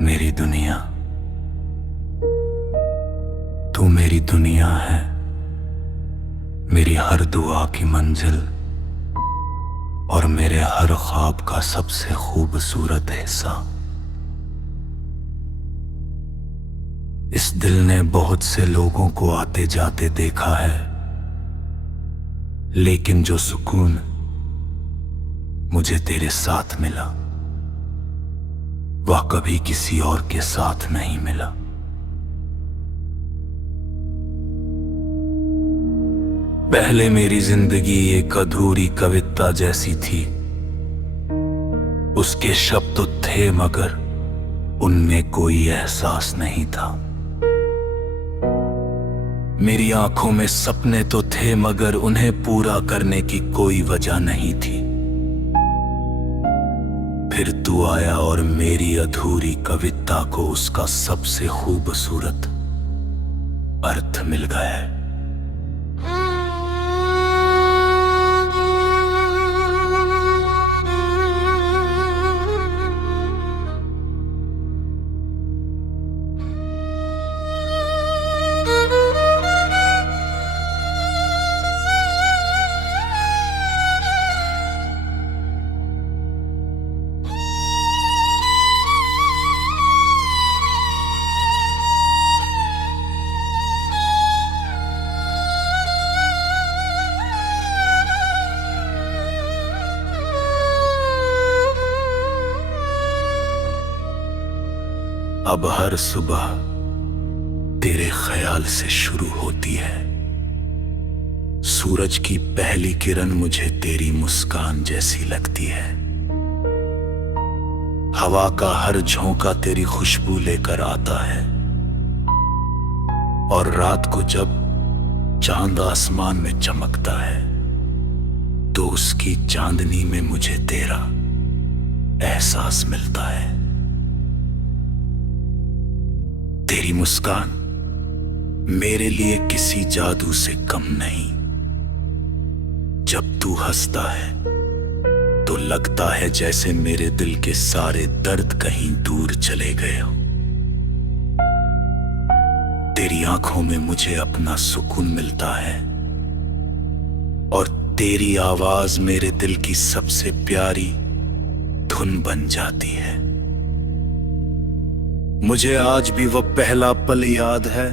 मेरी दुनिया, तू मेरी दुनिया है, मेरी हर दुआ की मंजिल और मेरे हर ख्वाब का सबसे खूबसूरत हिस्सा। इस दिल ने बहुत से लोगों को आते जाते देखा है, लेकिन जो सुकून मुझे तेरे साथ मिला वह कभी किसी और के साथ नहीं मिला। पहले मेरी जिंदगी एक अधूरी कविता जैसी थी। उसके शब्द तो थे मगर उनमें कोई एहसास नहीं था। मेरी आंखों में सपने तो थे मगर उन्हें पूरा करने की कोई वजह नहीं थी। फिर तू आया और मेरी अधूरी कविता को उसका सबसे खूबसूरत अर्थ मिल गया है। अब हर सुबह तेरे ख्याल से शुरू होती है। सूरज की पहली किरण मुझे तेरी मुस्कान जैसी लगती है। हवा का हर झोंका तेरी खुशबू लेकर आता है। और रात को जब चांद आसमान में चमकता है तो उसकी चांदनी में मुझे तेरा एहसास मिलता है। तेरी मुस्कान मेरे लिए किसी जादू से कम नहीं। जब तू हंसता है तो लगता है जैसे मेरे दिल के सारे दर्द कहीं दूर चले गए हो। तेरी आंखों में मुझे अपना सुकून मिलता है और तेरी आवाज मेरे दिल की सबसे प्यारी धुन बन जाती है। मुझे आज भी वो पहला पल याद है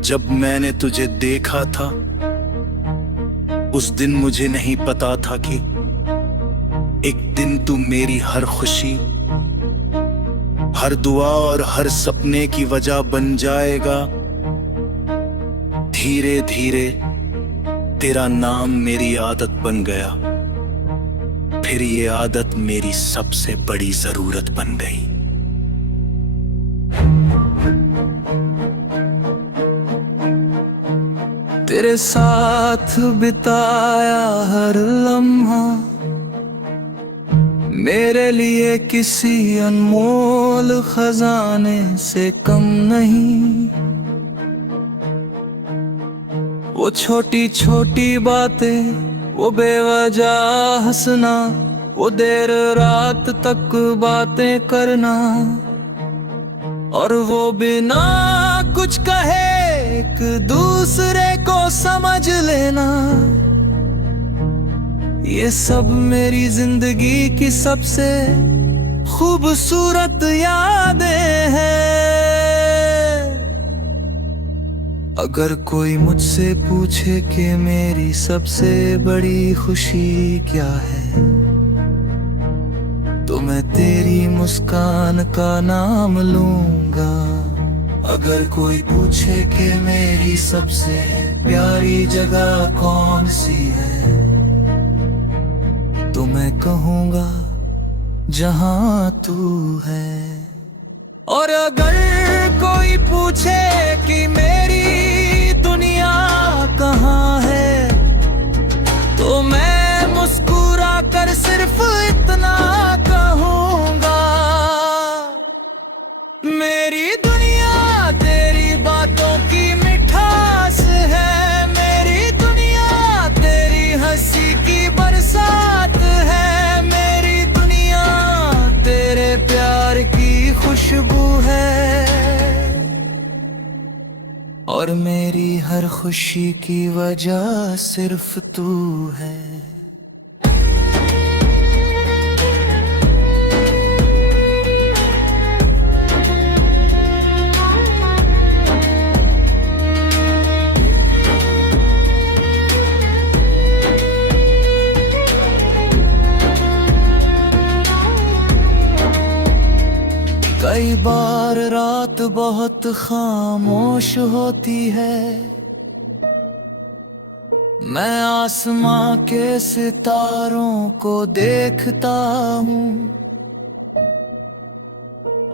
जब मैंने तुझे देखा था। उस दिन मुझे नहीं पता था कि एक दिन तू मेरी हर खुशी, हर दुआ और हर सपने की वजह बन जाएगा। धीरे धीरे तेरा नाम मेरी आदत बन गया। फिर ये आदत मेरी सबसे बड़ी जरूरत बन गई। तेरे साथ बिताया हर लम्हा मेरे लिए किसी अनमोल खजाने से कम नहीं। वो छोटी छोटी बातें, वो बेवजह हंसना, वो देर रात तक बातें करना और वो बिना कुछ कहे एक दूसरे को समझ लेना। ये सब मेरी जिंदगी की सबसे खूबसूरत यादें हैं। अगर कोई मुझसे पूछे कि मेरी सबसे बड़ी खुशी क्या है तो मैं तेरी मुस्कान का नाम लूंगा। अगर कोई पूछे कि मेरी सबसे प्यारी जगह कौन सी है तो मैं कहूँगा जहाँ तू है। और अगर कोई पूछे कि मेरी दुनिया कहाँ है तो मैं मुस्कुरा कर सिर्फ इतना कहूँगा, मेरी दुनिया तेरी बातों की मिठास है। मेरी दुनिया तेरी हंसी की बरसात है। मेरी दुनिया और मेरी हर खुशी की वजह सिर्फ तू है। कई बार रात बहुत खामोश होती है, मैं आसमां के सितारों को देखता हूँ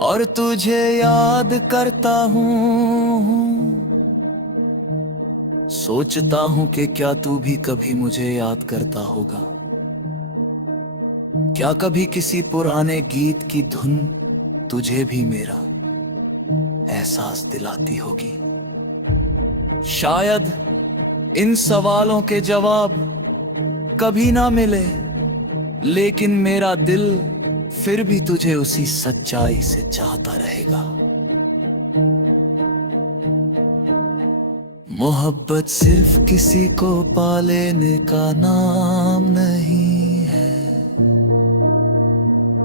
और तुझे याद करता हूँ। सोचता हूँ कि क्या तू भी कभी मुझे याद करता होगा, क्या कभी किसी पुराने गीत की धुन तुझे भी मेरा एहसास दिलाती होगी। शायद इन सवालों के जवाब कभी ना मिले, लेकिन मेरा दिल फिर भी तुझे उसी सच्चाई से चाहता रहेगा। मोहब्बत सिर्फ किसी को पा लेने का नाम नहीं है,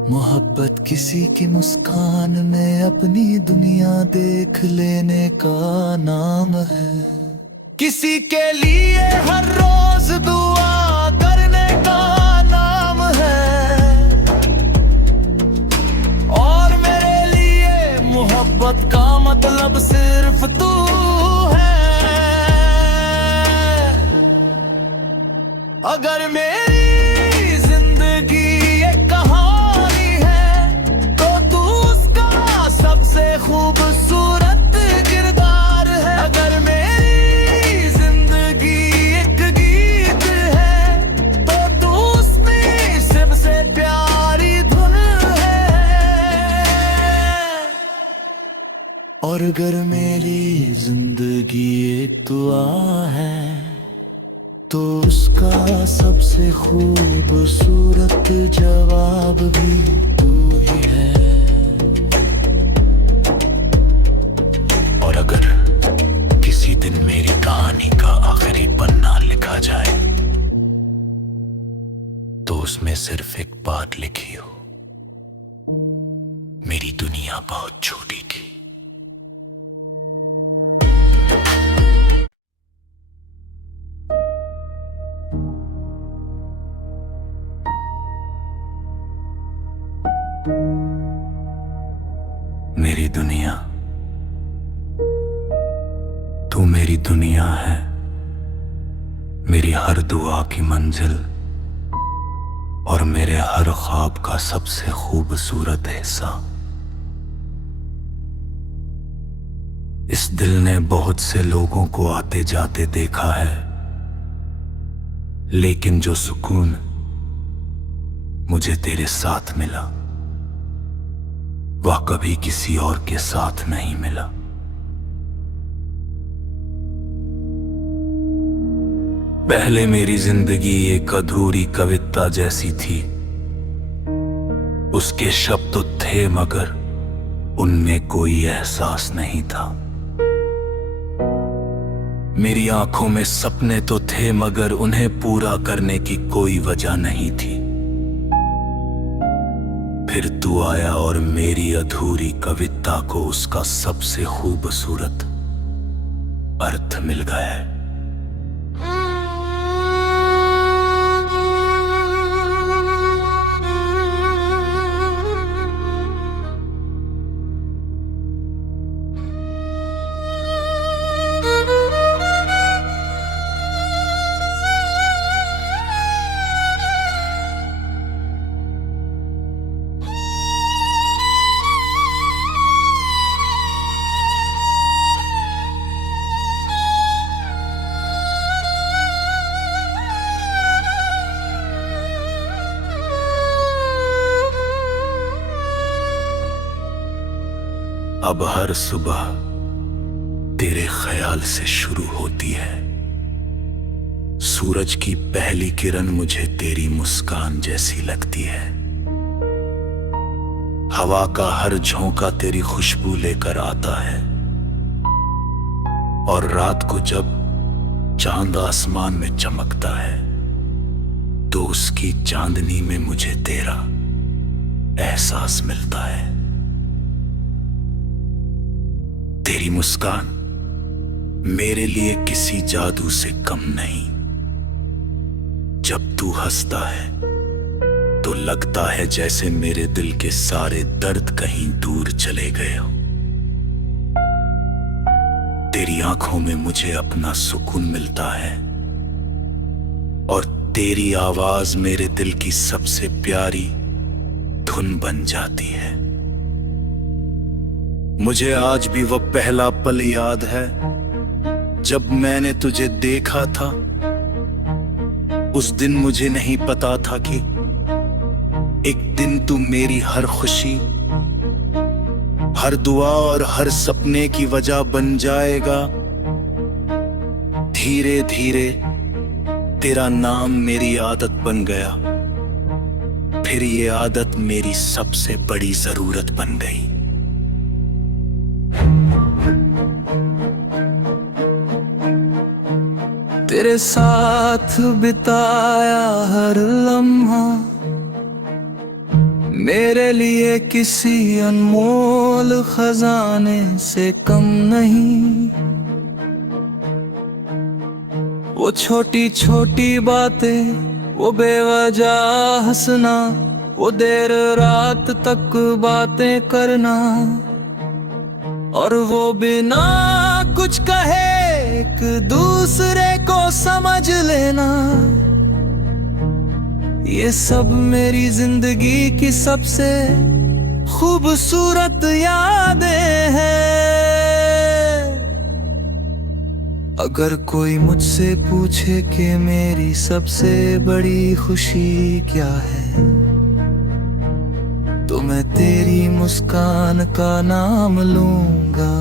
मोहब्बत किसी की मुस्कान में अपनी दुनिया देख लेने का नाम है। किसी के लिए हर रोज दुआ करने का नाम है, और मेरे लिए मोहब्बत का मतलब सिर्फ तू है। अगर मेरी जिंदगी एक कहानी है तो तू उसका सबसे खूबसूरत किरदार है। अगर मेरी जिंदगी एक गीत है तो तू उसमें सबसे प्यारी धुन है। और अगर मेरी जिंदगी एक दुआ है तो उसका सबसे खूबसूरत जवाब भी तू ही है। और अगर किसी दिन मेरी कहानी का आखिरी पन्ना लिखा जाए तो उसमें सिर्फ एक बात लिखी हो, मेरी दुनिया बहुत छोटी थी। मेरी दुनिया, तू मेरी दुनिया है, मेरी हर दुआ की मंजिल और मेरे हर ख्वाब का सबसे खूबसूरत हिस्सा। इस दिल ने बहुत से लोगों को आते जाते देखा है, लेकिन जो सुकून मुझे तेरे साथ मिला वह कभी किसी और के साथ नहीं मिला। पहले मेरी जिंदगी एक अधूरी कविता जैसी थी, उसके शब्द तो थे मगर उनमें कोई एहसास नहीं था। मेरी आंखों में सपने तो थे मगर उन्हें पूरा करने की कोई वजह नहीं थी। फिर तू आया और मेरी अधूरी कविता को उसका सबसे खूबसूरत अर्थ मिल गया है। अब हर सुबह तेरे ख्याल से शुरू होती है। सूरज की पहली किरण मुझे तेरी मुस्कान जैसी लगती है। हवा का हर झोंका तेरी खुशबू लेकर आता है और रात को जब चांद आसमान में चमकता है तो उसकी चांदनी में मुझे तेरा एहसास मिलता है। तेरी मुस्कान मेरे लिए किसी जादू से कम नहीं। जब तू हंसता है तो लगता है जैसे मेरे दिल के सारे दर्द कहीं दूर चले गए हो। तेरी आंखों में मुझे अपना सुकून मिलता है और तेरी आवाज मेरे दिल की सबसे प्यारी धुन बन जाती है। मुझे आज भी वो पहला पल याद है जब मैंने तुझे देखा था। उस दिन मुझे नहीं पता था कि एक दिन तू मेरी हर खुशी, हर दुआ और हर सपने की वजह बन जाएगा। धीरे धीरे तेरा नाम मेरी आदत बन गया, फिर ये आदत मेरी सबसे बड़ी जरूरत बन गई। तेरे साथ बिताया हर लम्हा मेरे लिए किसी अनमोल खजाने से कम नहीं। वो छोटी छोटी बातें, वो बेवजह हंसना, वो देर रात तक बातें करना और वो बिना कुछ कहे एक दूसरे को समझ लेना, ये सब मेरी जिंदगी की सबसे खूबसूरत यादें हैं। अगर कोई मुझसे पूछे कि मेरी सबसे बड़ी खुशी क्या है तो मैं तेरी मुस्कान का नाम लूंगा।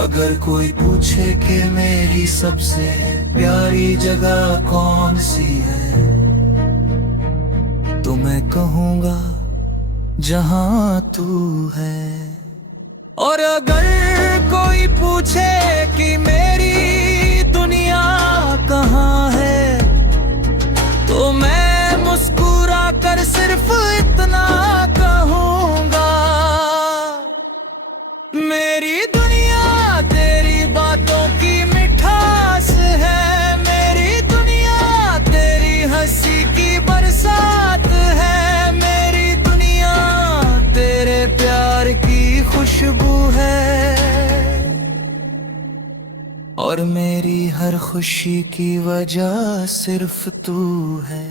अगर कोई पूछे कि मेरी सबसे प्यारी जगह कौन सी है तो मैं कहूँगा जहाँ तू है। और अगर कोई पूछे कि मेरी दुनिया कहाँ है तो मैं मुस्कुरा कर सिर्फ इतना कहूँगा, मेरी दुनिया तेरी बातों की मिठास है, मेरी दुनिया तेरी हंसी की बरसात है, मेरी दुनिया तेरे प्यार की खुशबू है और मेरी हर खुशी की वजह सिर्फ तू है।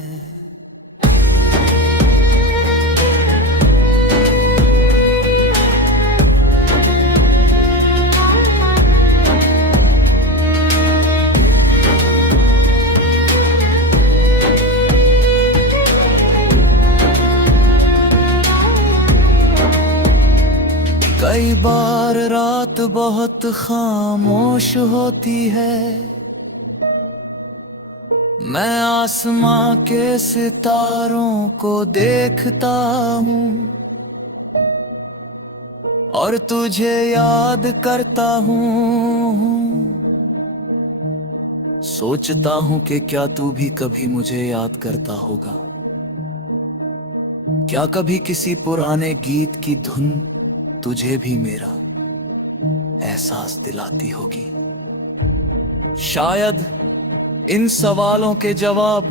कई बार रात बहुत खामोश होती है, मैं आसमां के सितारों को देखता हूँ और तुझे याद करता हूँ। सोचता हूँ कि क्या तू भी कभी मुझे याद करता होगा, क्या कभी किसी पुराने गीत की धुन तुझे भी मेरा एहसास दिलाती होगी। शायद इन सवालों के जवाब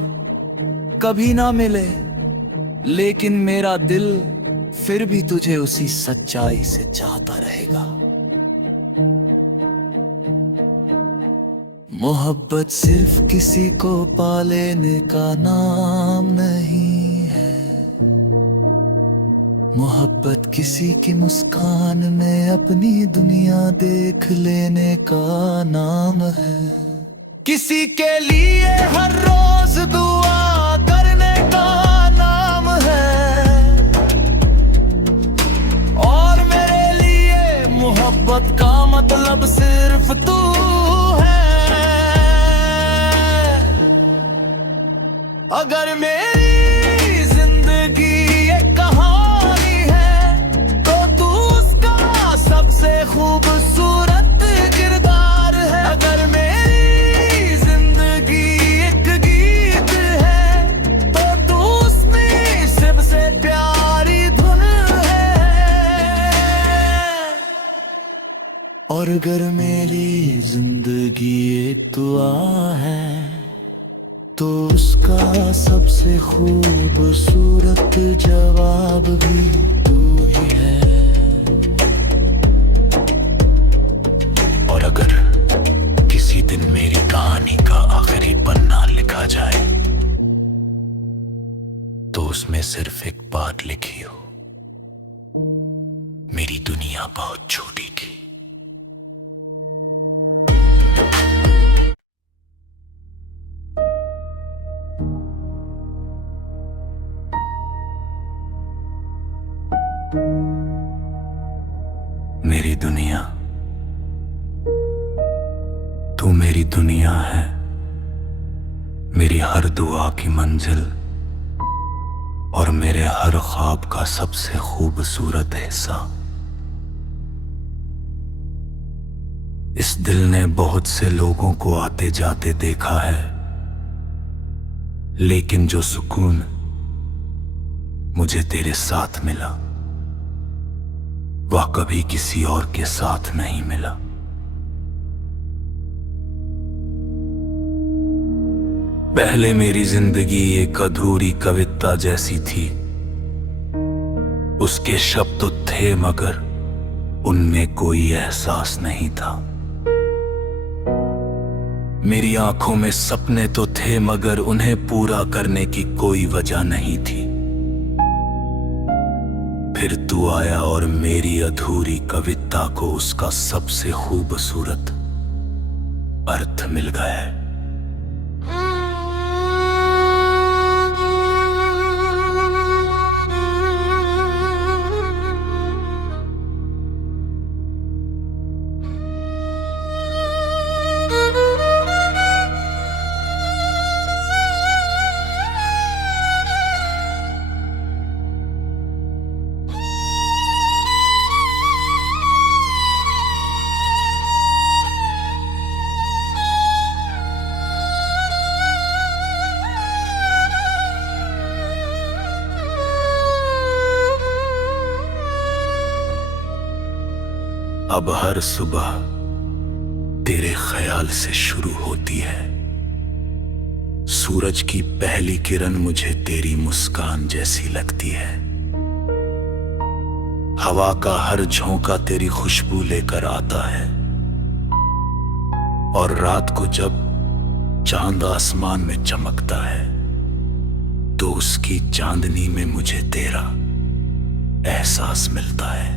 कभी ना मिले, लेकिन मेरा दिल फिर भी तुझे उसी सच्चाई से चाहता रहेगा। मोहब्बत सिर्फ किसी को पा लेने का नाम नहीं है, मोहब्बत किसी की मुस्कान में अपनी दुनिया देख लेने का नाम है। किसी के लिए हर रोज दुआ करने का नाम है और मेरे लिए मोहब्बत का मतलब सिर्फ तू है। अगर मेरी जिंदगी एक कहानी है तो तू उसका सबसे खूबसूरत किरदार है। अगर मेरी जिंदगी एक दुआ है तो उसका सबसे खूबसूरत जवाब भी तू ही है। और अगर किसी दिन मेरी कहानी का आखिरी पन्ना लिखा जाए तो उसमें सिर्फ एक बात लिखी हो, मेरी दुनिया बहुत छोटी थी। मेरी दुनिया, तू मेरी दुनिया है, मेरी हर दुआ की मंजिल और मेरे हर ख्वाब का सबसे खूबसूरत हिस्सा। इस दिल ने बहुत से लोगों को आते जाते देखा है, लेकिन जो सुकून मुझे तेरे साथ मिला वह कभी किसी और के साथ नहीं मिला। पहले मेरी जिंदगी एक अधूरी कविता जैसी थी, उसके शब्द थे मगर उनमें कोई एहसास नहीं था। मेरी आंखों में सपने तो थे मगर उन्हें पूरा करने की कोई वजह नहीं थी। फिर तू आया और मेरी अधूरी कविता को उसका सबसे खूबसूरत अर्थ मिल गया। अब हर सुबह तेरे ख्याल से शुरू होती है। सूरज की पहली किरण मुझे तेरी मुस्कान जैसी लगती है। हवा का हर झोंका तेरी खुशबू लेकर आता है। और रात को जब चांद आसमान में चमकता है तो उसकी चांदनी में मुझे तेरा एहसास मिलता है।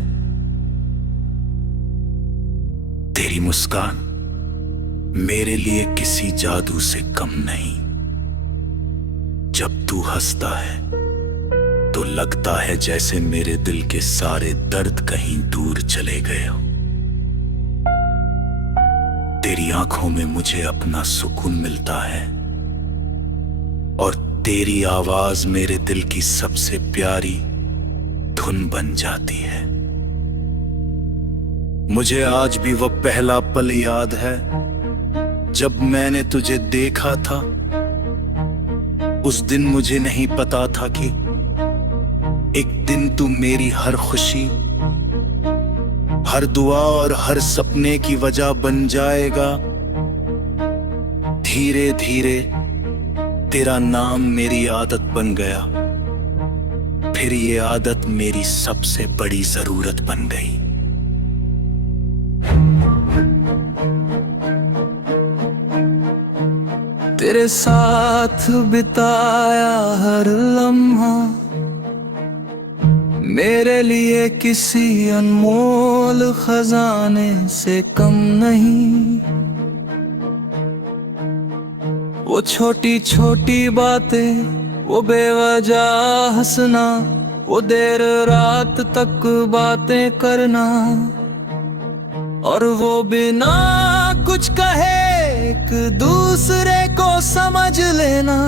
तेरी मुस्कान मेरे लिए किसी जादू से कम नहीं। जब तू हंसता है तो लगता है जैसे मेरे दिल के सारे दर्द कहीं दूर चले गए हो। तेरी आंखों में मुझे अपना सुकून मिलता है और तेरी आवाज मेरे दिल की सबसे प्यारी धुन बन जाती है। मुझे आज भी वो पहला पल याद है जब मैंने तुझे देखा था। उस दिन मुझे नहीं पता था कि एक दिन तू मेरी हर खुशी, हर दुआ और हर सपने की वजह बन जाएगा। धीरे धीरे तेरा नाम मेरी आदत बन गया, फिर ये आदत मेरी सबसे बड़ी जरूरत बन गई। तेरे साथ बिताया हर लम्हा मेरे लिए किसी अनमोल खजाने से कम नहीं। वो छोटी छोटी बातें, वो बेवजह हंसना, वो देर रात तक बातें करना और वो बिना कुछ कहे एक दूसरे को समझ लेना,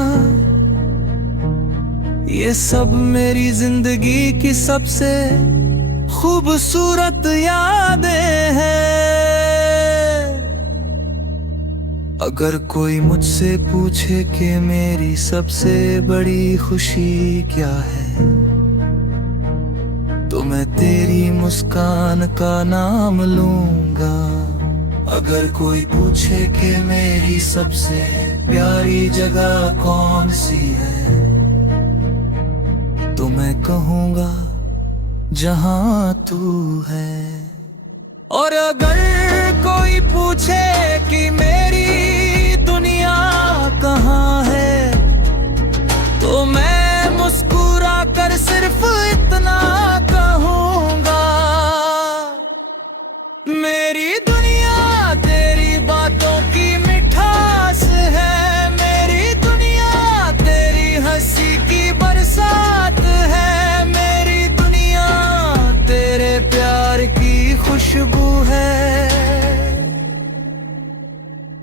ये सब मेरी जिंदगी की सबसे खूबसूरत यादें हैं। अगर कोई मुझसे पूछे कि मेरी सबसे बड़ी खुशी क्या है तो मैं तेरी मुस्कान का नाम लूंगा। अगर कोई पूछे कि मेरी सबसे प्यारी जगह कौन सी है, तो मैं कहूँगा जहाँ तू है। और अगर कोई पूछे कि मेरी दुनिया कहाँ है, तो मैं मुस्कुरा कर सिर्फ इतना कहूँगा, मेरी दुनिया तेरी बातों की मिठास है, मेरी दुनिया तेरी हंसी की बरसात है, मेरी दुनिया तेरे प्यार की खुशबू है,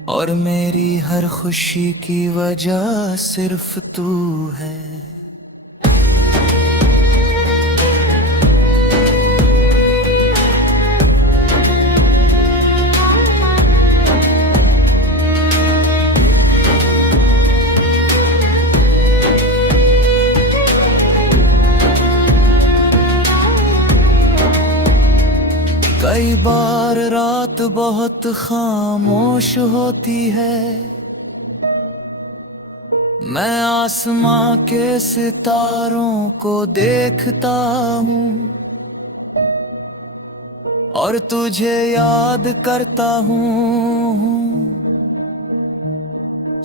और मेरी हर खुशी की वजह सिर्फ तू है। कई बार रात बहुत खामोश होती है, मैं आसमां के सितारों को देखता हूँ और तुझे याद करता हूँ।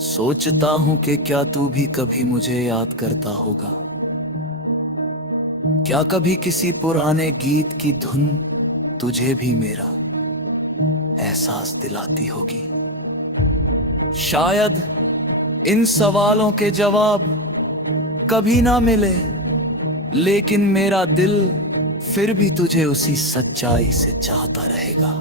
सोचता हूँ कि क्या तू भी कभी मुझे याद करता होगा, क्या कभी किसी पुराने गीत की धुन तुझे भी मेरा एहसास दिलाती होगी। शायद इन सवालों के जवाब कभी ना मिले, लेकिन मेरा दिल फिर भी तुझे उसी सच्चाई से चाहता रहेगा।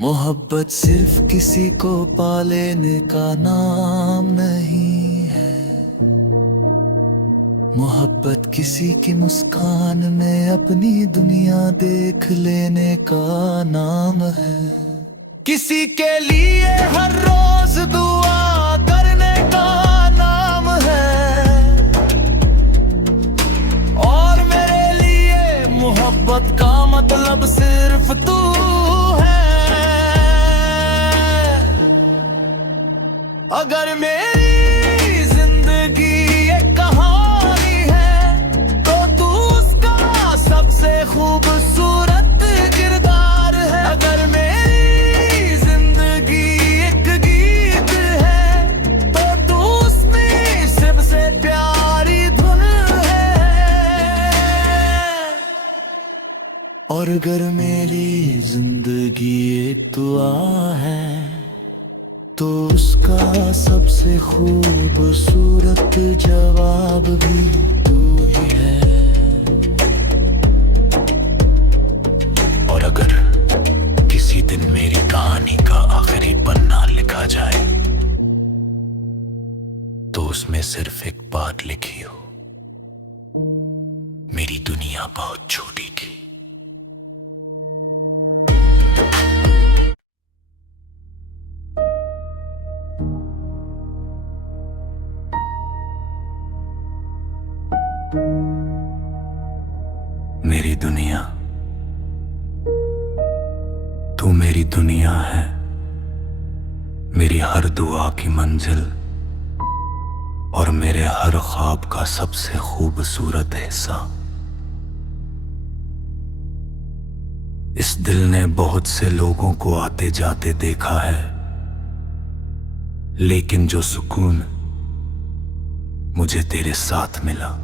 मोहब्बत सिर्फ किसी को पा लेने का नाम नहीं है, मोहब्बत किसी की मुस्कान में अपनी दुनिया देख लेने का नाम है। किसी के लिए हर रोज दुआ करने का नाम है, और मेरे लिए मोहब्बत का मतलब सिर्फ तू है। अगर मेरी जिंदगी एक कहानी है, तो तू उसका सबसे खूबसूरत किरदार है। अगर मेरी जिंदगी एक गीत है, तो तू उसमें सबसे प्यारी धुन है। और अगर मेरी जिंदगी एक दुआ है, तो उसका सबसे खूबसूरत जवाब भी तू ही है। और अगर किसी दिन मेरी कहानी का आखिरी पन्ना लिखा जाए, तो उसमें सिर्फ एक बात लिखी हो, मेरी दुनिया बहुत छोटी थी। मेरी दुनिया, तू मेरी दुनिया है, मेरी हर दुआ की मंजिल और मेरे हर ख्वाब का सबसे खूबसूरत हिस्सा। इस दिल ने बहुत से लोगों को आते जाते देखा है, लेकिन जो सुकून मुझे तेरे साथ मिला,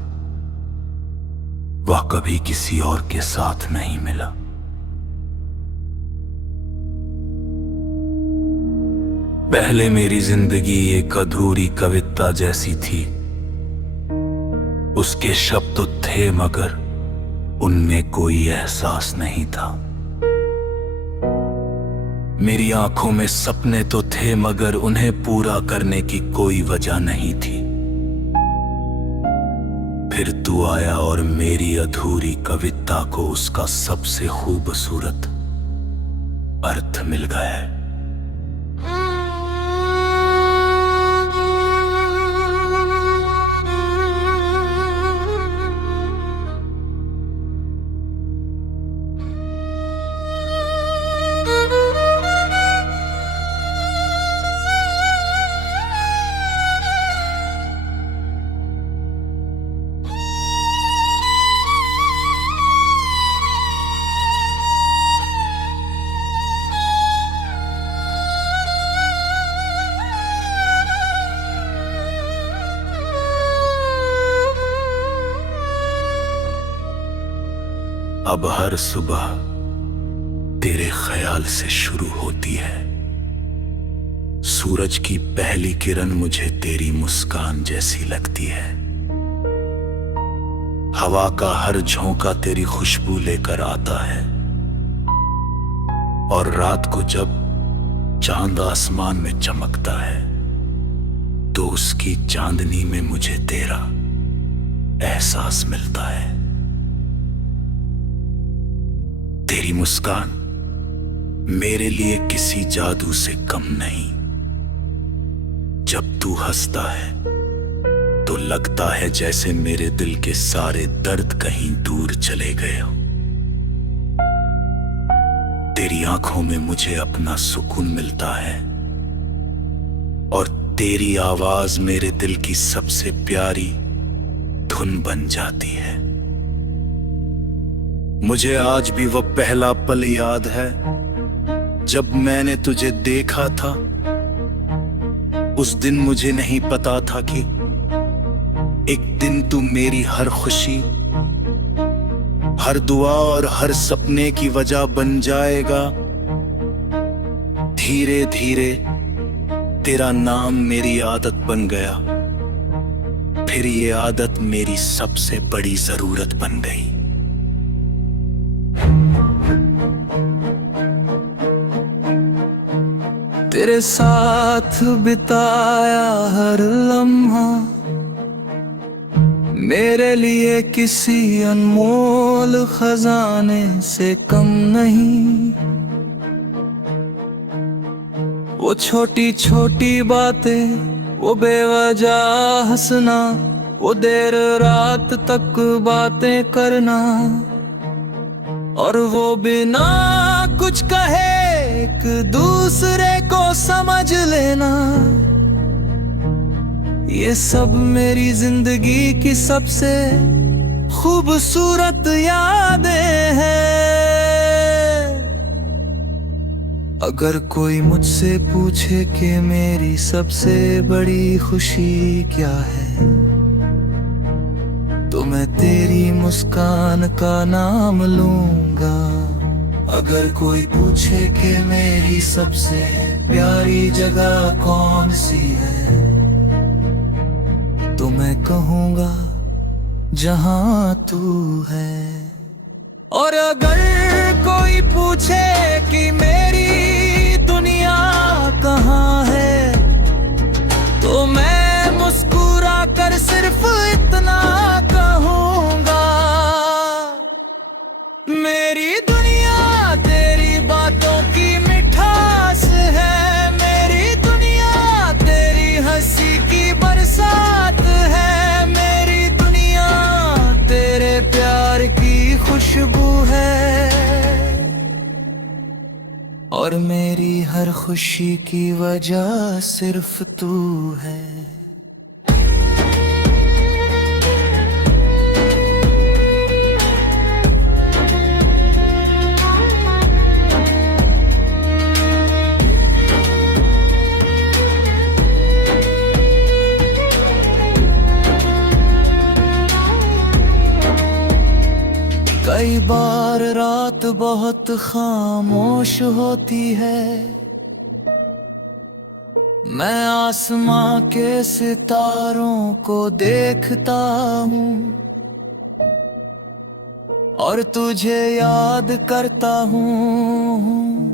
वह कभी किसी और के साथ नहीं मिला। पहले मेरी जिंदगी एक अधूरी कविता जैसी थी, उसके शब्द थे मगर उनमें कोई एहसास नहीं था। मेरी आंखों में सपने तो थे मगर उन्हें पूरा करने की कोई वजह नहीं थी। फिर तू आया और मेरी अधूरी कविता को उसका सबसे खूबसूरत अर्थ मिल गया है। अब हर सुबह तेरे ख्याल से शुरू होती है। सूरज की पहली किरण मुझे तेरी मुस्कान जैसी लगती है। हवा का हर झोंका तेरी खुशबू लेकर आता है। और रात को जब चांद आसमान में चमकता है तो उसकी चांदनी में मुझे तेरा एहसास मिलता है। तेरी मुस्कान मेरे लिए किसी जादू से कम नहीं। जब तू हंसता है तो लगता है जैसे मेरे दिल के सारे दर्द कहीं दूर चले गए हो। तेरी आंखों में मुझे अपना सुकून मिलता है और तेरी आवाज मेरे दिल की सबसे प्यारी धुन बन जाती है। मुझे आज भी वो पहला पल याद है जब मैंने तुझे देखा था। उस दिन मुझे नहीं पता था कि एक दिन तू मेरी हर खुशी, हर दुआ और हर सपने की वजह बन जाएगा। धीरे धीरे तेरा नाम मेरी आदत बन गया। फिर ये आदत मेरी सबसे बड़ी जरूरत बन गई। तेरे साथ बिताया हर लम्हा मेरे लिए किसी अनमोल खजाने से कम नहीं। वो छोटी छोटी बातें, वो बेवजह हंसना, वो देर रात तक बातें करना और वो बिना कुछ कहे एक दूसरे को समझ लेना। ये सब मेरी जिंदगी की सबसे खूबसूरत यादें हैं। अगर कोई मुझसे पूछे कि मेरी सबसे बड़ी खुशी क्या है तो मैं तेरी मुस्कान का नाम लूंगा। अगर कोई पूछे कि मेरी सबसे प्यारी जगह कौन सी है तो मैं कहूँगा जहाँ तू है। और अगर कोई पूछे कि मेरी दुनिया कहाँ है तो मैं मुस्कुरा कर सिर्फ इतना कहूँगा, मेरी दुनिया तेरी बातों की मिठास है। मेरी दुनिया तेरी हंसी की बरसात है। मेरी दुनिया तेरे प्यार की खुशबू है और मेरी हर खुशी की वजह सिर्फ तू है। कई बार रात बहुत खामोश होती है। मैं आसमां के सितारों को देखता हूँ और तुझे याद करता हूँ।